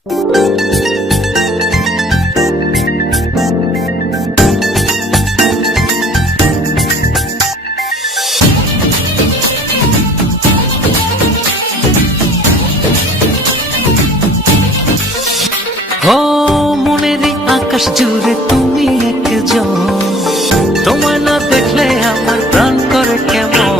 ও মনেরই আকাশ জুড়ে তুমি একজন, তোমায় না দেখলে আমার প্রাণ করে কেমন।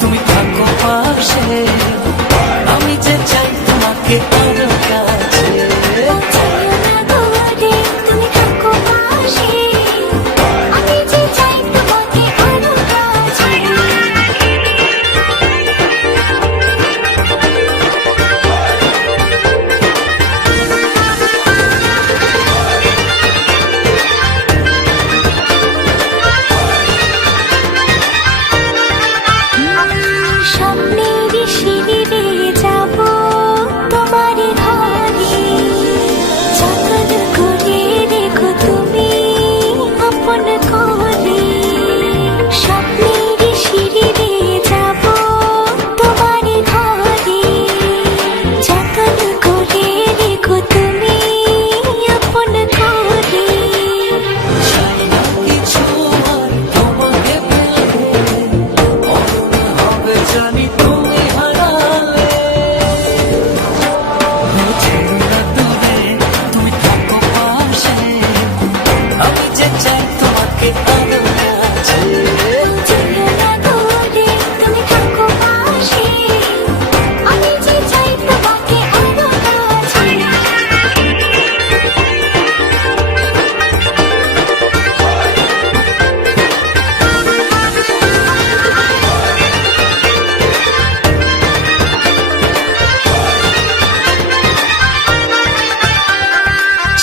তুমি থাকো পাশে, আমি যে চাই তোমাকে আরো কাছে।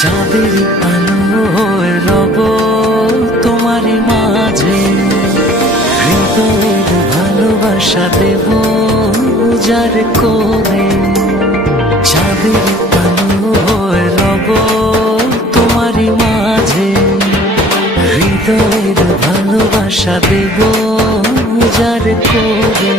চাঁদের আলোয় রব তোমারই মাঝে, হৃদয়ের ভালোবাসা দেব যার করে। চাঁদের আলোয় রব তোমারই মাঝে, হৃদয়ের ভালোবাসা দেব যার করে।